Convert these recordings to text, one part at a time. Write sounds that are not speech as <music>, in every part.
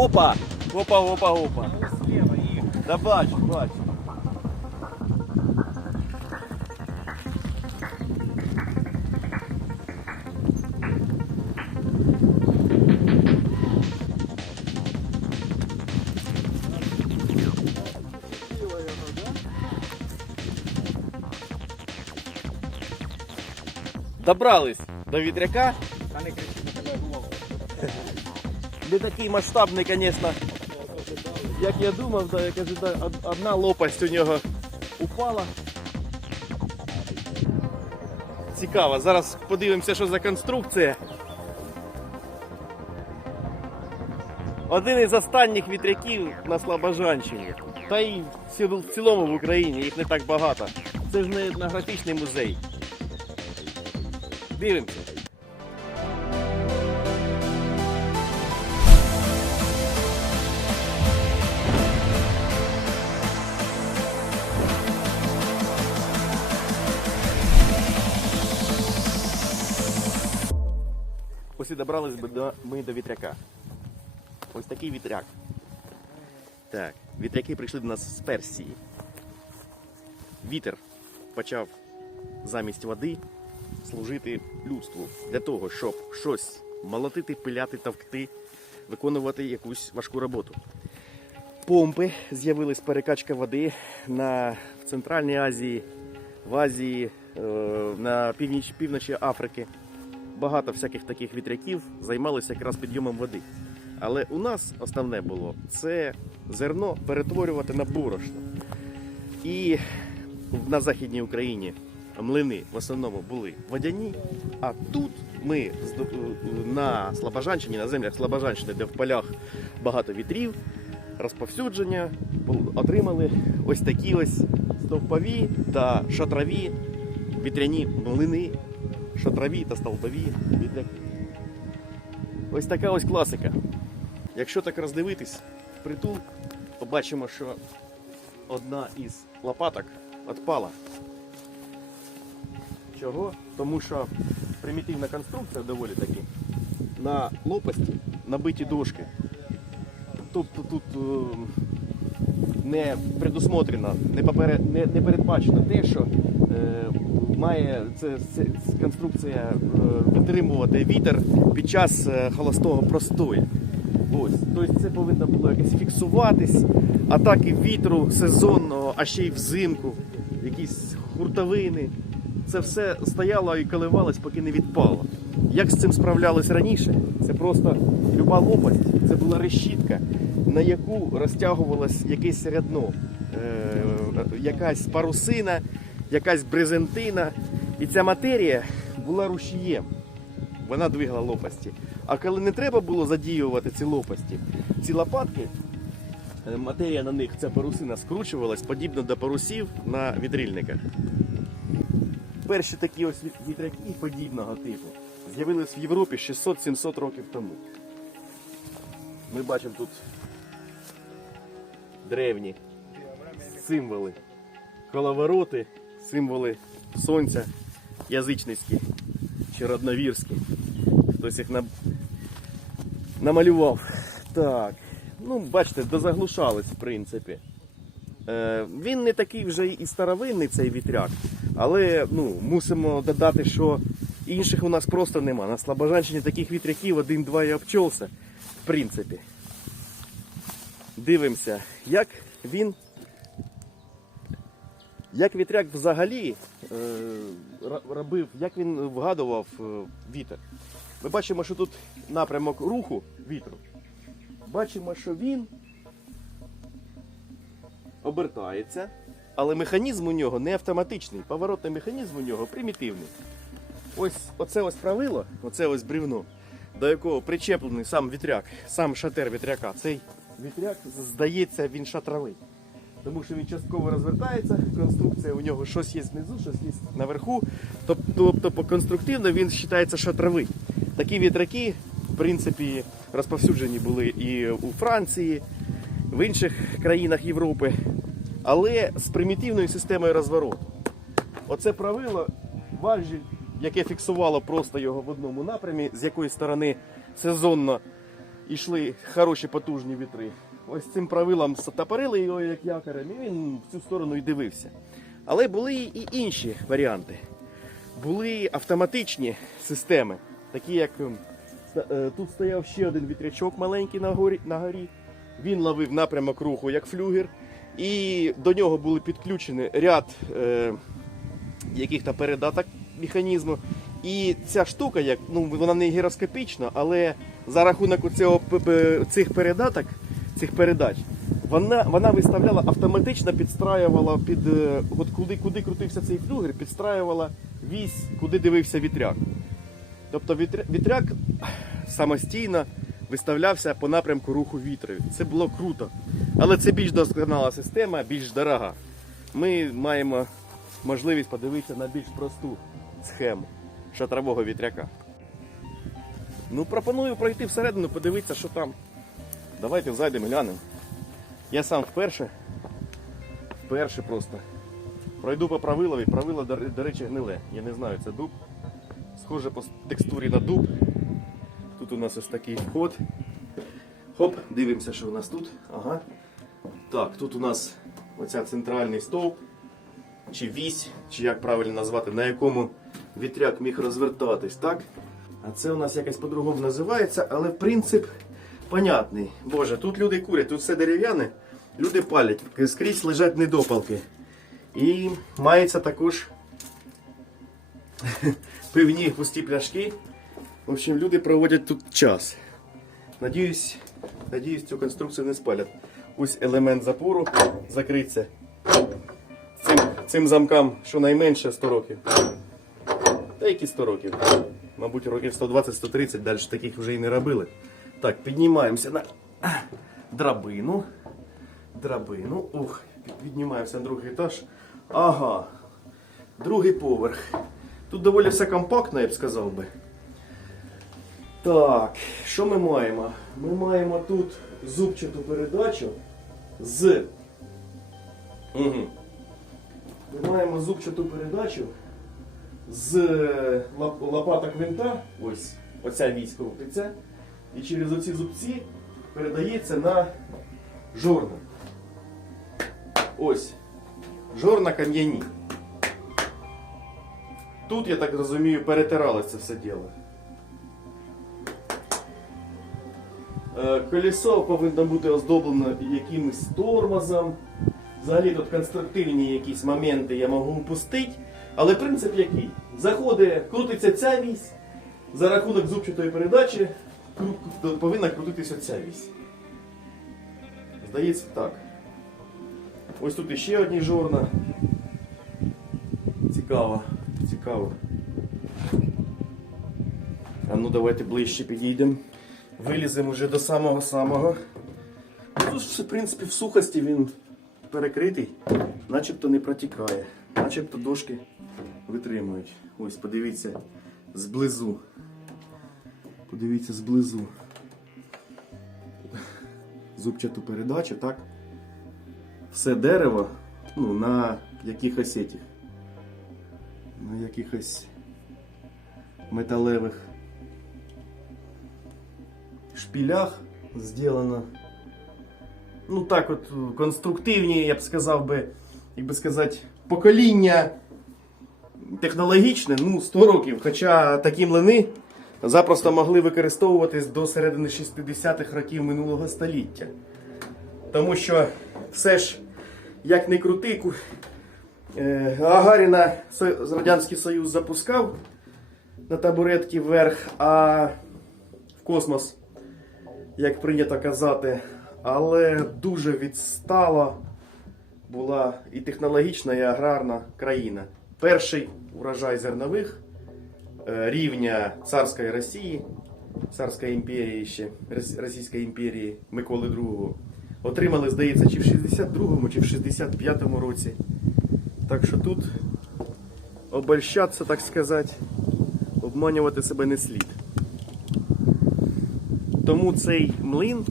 Опа! Опа, опа, опа. Да бачу, бачу. Добрались до вітряка. Та не кричи на тебе голову. Не такий масштабний, звісно, як я думав, да, я кажу, одна лопасть у нього упала. Цікаво, зараз подивимося, що за конструкція. Один із останніх вітряків на Слобожанщині. Та й в цілому в Україні їх не так багато. Це ж не етнографічний музей. Дивимося. Ось і добрались би до, ми до вітряка. Ось такий вітряк. Так, вітряки прийшли до нас з Персії. Вітер почав замість води служити людству для того, щоб щось молотити, пиляти, товкти, виконувати якусь важку роботу. Помпи з'явились перекачка води на в Центральній Азії, в Азії, е, на північ, півночі Африки багато всяких таких вітряків займалися якраз підйомом води. Але у нас основне було це зерно перетворювати на борошно. І на Західній Україні млини в основному були водяні, а тут ми на Слобожанщині, на землях Слобожанщини, де в полях багато вітрів, розповсюдження, отримали ось такі ось стовпові та шатрові вітряні млини шатрові та столбові вітряки. Ось така ось класика. Якщо так роздивитись впритул, побачимо, що одна із лопаток відпала. Чого? Тому що примітивна конструкція доволі таки. На лопасті набиті дошки. Тобто тут е, не предусмотрено, не, попере, не, не передбачено те, що е, має це, це конструкція е, витримувати вітер під час е, холостого простою. Ось, тобто це повинно було якось фіксуватись, атаки вітру сезонного, а ще й взимку, якісь хуртовини. Це все стояло і коливалось, поки не відпало. Як з цим справлялись раніше? Це просто люба лопасть, це була решітка, на яку розтягувалось якесь рядно, е, якась парусина, якась брезентина. І ця матерія була рушієм. Вона двигала лопасті. А коли не треба було задіювати ці лопасті, ці лопатки, е, матерія на них, ця парусина скручувалась подібно до парусів на вітрильниках. Перші такі ось вітряки подібного типу з'явились в Європі 600-700 років тому. Ми бачимо тут древні символи, коловороти, символи сонця язичницькі чи родновірські. Хтось їх на... намалював. Так. Ну, бачите, дозаглушались, в принципі. Е, він не такий вже і старовинний цей вітряк, але ну, мусимо додати, що інших у нас просто нема. На Слобожанщині таких вітряків один-два і обчолся, в принципі. Дивимося, як він. Як вітряк взагалі е, робив, як він вгадував е, вітер. Ми бачимо, що тут напрямок руху вітру. Бачимо, що він обертається, але механізм у нього не автоматичний. Поворотний механізм у нього примітивний. Ось оце ось правило, оце ось брівно, до якого причеплений сам вітряк, сам шатер вітряка. Цей вітряк, здається, він шатровий. Тому що він частково розвертається, конструкція у нього щось є знизу, щось є наверху. Тобто, по конструктивно він вважається шатровий. Такі вітряки, в принципі, розповсюджені були і у Франції, в інших країнах Європи, але з примітивною системою розвороту. Оце правило важіль, яке фіксувало просто його в одному напрямі, з якої сторони сезонно йшли хороші потужні вітри. Ось цим правилом сатапарили його як якорем, і він в цю сторону і дивився. Але були і інші варіанти. Були автоматичні системи, такі як ем, е, тут стояв ще один вітрячок маленький на горі, на горі. Він ловив напрямок руху як флюгер, і до нього були підключені ряд е, яких-то передаток механізму. І ця штука, як, ну, вона не гіроскопічна, але за рахунок цього, цих передаток, цих передач, вона, вона виставляла автоматично підстраювала під е, от куди, куди крутився цей флюгер, підстраювала вісь, куди дивився вітряк. Тобто вітряк самостійно виставлявся по напрямку руху вітрові. Це було круто. Але це більш досконала система, більш дорога. Ми маємо можливість подивитися на більш просту схему шатрового вітряка. Ну, пропоную пройти всередину, подивитися, що там. Давайте зайдемо, глянемо. Я сам вперше. Вперше просто. Пройду по правилові. Правило, до, речі, гниле. Я не знаю, це дуб. Схоже по текстурі на дуб. Тут у нас ось такий вход. Хоп, дивимося, що у нас тут. Ага. Так, тут у нас оця центральний стовп, чи вісь, чи як правильно назвати, на якому вітряк міг розвертатись, так? А це у нас якось по-другому називається, але принцип понятний. Боже, тут люди курять, тут все дерев'яне, люди палять, скрізь лежать недопалки. І мається також <laughs> пивні пусті пляшки. В общем, люди проводять тут час. Надіюсь, надіюсь, цю конструкцію не спалять. Ось елемент запору закриться. Цим, цим замкам щонайменше 100 років. Та які 100 років. Мабуть, років 120-130, далі таких вже і не робили. Так, піднімаємося на драбину. Драбину. Ух, піднімаємося на другий етаж. Ага. Другий поверх. Тут доволі все компактно, я б сказав би. Так, що ми маємо? Ми маємо тут зубчату передачу з. Угу. Ми маємо зубчату передачу з лопаток винта. Ось оця вісь крутиться. І через оці зубці передається на жорна. Ось. Жорна кам'яні. Тут, я так розумію, перетиралося все діло. Е, Колесо повинно бути оздоблено якимось тормозом. Взагалі тут конструктивні якісь моменти я можу упустити. Але принцип який? Заходить, крутиться ця вісь, за рахунок зубчатої передачі повинна крутитися ця вісь. Здається так. Ось тут іще одні жорна. Цікаво, цікаво. А ну давайте ближче підійдемо. Виліземо вже до самого-самого. Тут, в принципі, в сухості він перекритий, начебто не протікає, начебто дошки витримують. Ось, подивіться зблизу. Подивіться зблизу. Зубчату передачу, так? Все дерево ну, на якихось етіх, на якихось металевих шпілях зроблено. Ну так от конструктивні, я б сказав би, як би сказати, покоління технологічне, ну, 100 років. Хоча такі млини запросто могли використовуватись до середини 60-х років минулого століття. Тому що все ж, як не крути, е, Гагаріна Радянський Союз запускав на табуретки вверх, а в космос, як прийнято казати, але дуже відстала була і технологічна, і аграрна країна. Перший урожай зернових е, рівня царської Росії, царської імперії ще, Російської імперії Миколи II Отримали, здається, чи в 62-му, чи в 65-му році. Так що тут обольщатися, так сказати, обманювати себе не слід. Тому цей млин,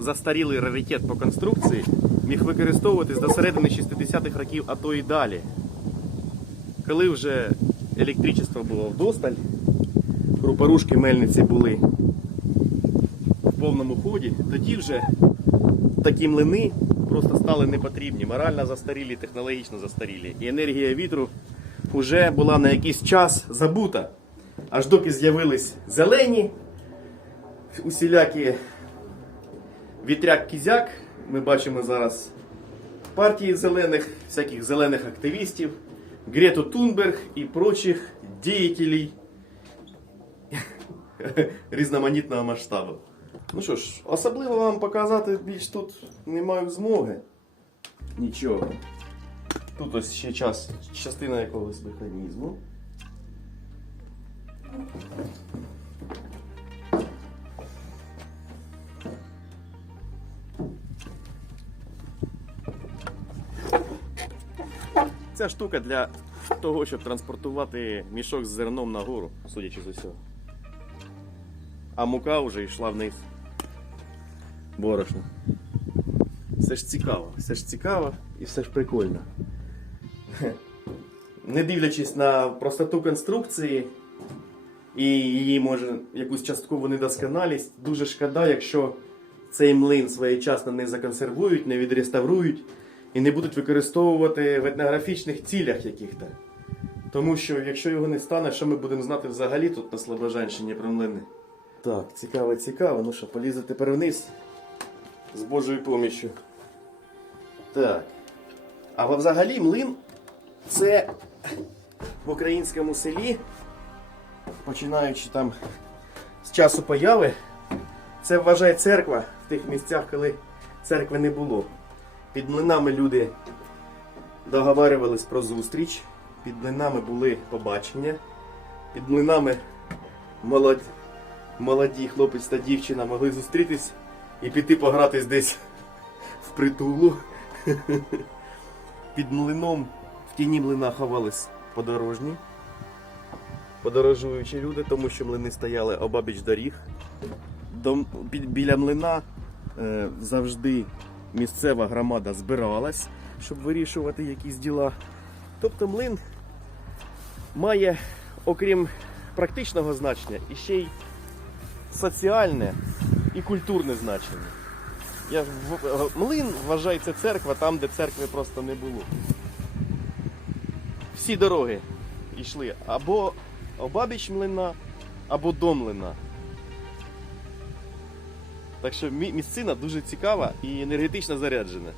застарілий раритет по конструкції, міг використовуватись до середини 60-х років, а то і далі. Коли вже електричество було вдосталь, крупорушки мельниці були в повному ході, тоді вже такі млини просто стали непотрібні, морально застарілі, технологічно застарілі. І енергія вітру вже була на якийсь час забута. Аж доки з'явились зелені, усілякі вітряк-кізяк. Ми бачимо зараз партії зелених, всяких зелених активістів, Грету Тунберг і прочих діятелей <laughs> різноманітного масштабу. Ну що ж, особливо вам показати більш тут не маю змоги. Нічого. Тут ось ще час, частина якогось механізму. Ця штука для того, щоб транспортувати мішок з зерном нагору, судячи з усього. А мука вже йшла вниз. Борошно. Все ж цікаво, все ж цікаво і все ж прикольно. Не дивлячись на простоту конструкції і її, може, якусь часткову недосконалість, дуже шкода, якщо цей млин своєчасно не законсервують, не відреставрують і не будуть використовувати в етнографічних цілях яких-то. Тому що якщо його не стане, що ми будемо знати взагалі тут на Слобожанщині про млини? Так, цікаво, цікаво. Ну що, полізе тепер вниз з Божою поміччю. Так. А взагалі млин це в українському селі, починаючи там з часу появи, це вважає церква в тих місцях, коли церкви не було. Під млинами люди договарювались про зустріч, під млинами були побачення, під млинами молодь, молоді хлопець та дівчина могли зустрітись і піти погратись десь <laughs> в притулу. <laughs> Під млином в тіні млина ховались подорожні, подорожуючі люди, тому що млини стояли обабіч доріг. До, біля млина е, завжди місцева громада збиралась, щоб вирішувати якісь діла. Тобто млин має, окрім практичного значення, і ще й соціальне і культурне значення. Я, в- млин вважається церква там, де церкви просто не було. Всі дороги йшли або обабіч млина, або до млина. Так що місцина дуже цікава і енергетично заряджена.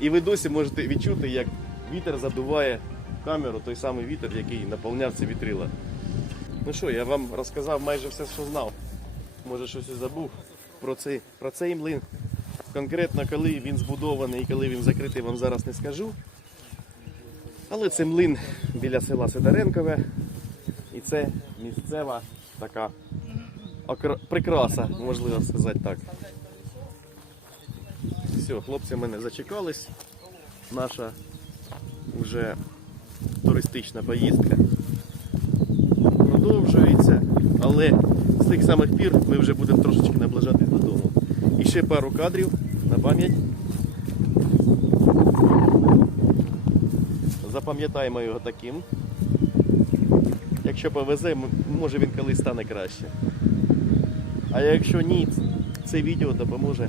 І ви досі можете відчути, як вітер задуває камеру, той самий вітер, який наповняв ці вітрила. Ну що, я вам розказав майже все, що знав. Може щось і забув про цей, про цей млин. Конкретно, коли він збудований і коли він закритий, вам зараз не скажу. Але це млин біля села Сидоренкове. І це місцева така прикраса, можливо сказати так. Все, хлопці мене зачекались. Наша вже туристична поїздка продовжується, але з тих самих пір ми вже будемо трошечки наближатись додому. І ще пару кадрів на пам'ять. Запам'ятаємо його таким. Якщо повезе, може він колись стане краще. А якщо ні, це відео допоможе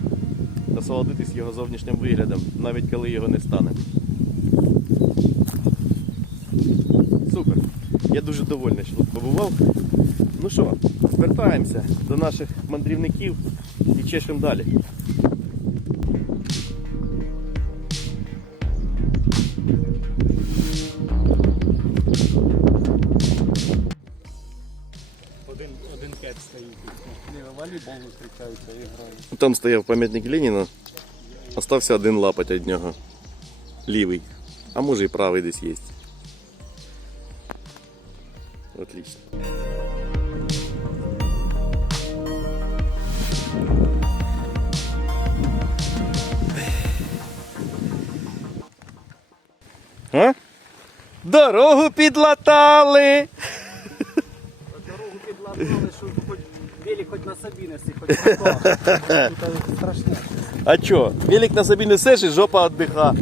насолодитись його зовнішнім виглядом, навіть коли його не стане. Супер. Я дуже довольний, що тут побував. Ну що, звертаємося до наших мандрівників і чешемо далі. Ну, там стояв пам'ятник Леніна, остався один лапоть від нього. Лівий. А може і правий десь є. Отлично. А? Дорогу підлатали! Хоч на собі неси, хоч на страшне. А чо? Велик на собі несеш і жопа віддиха.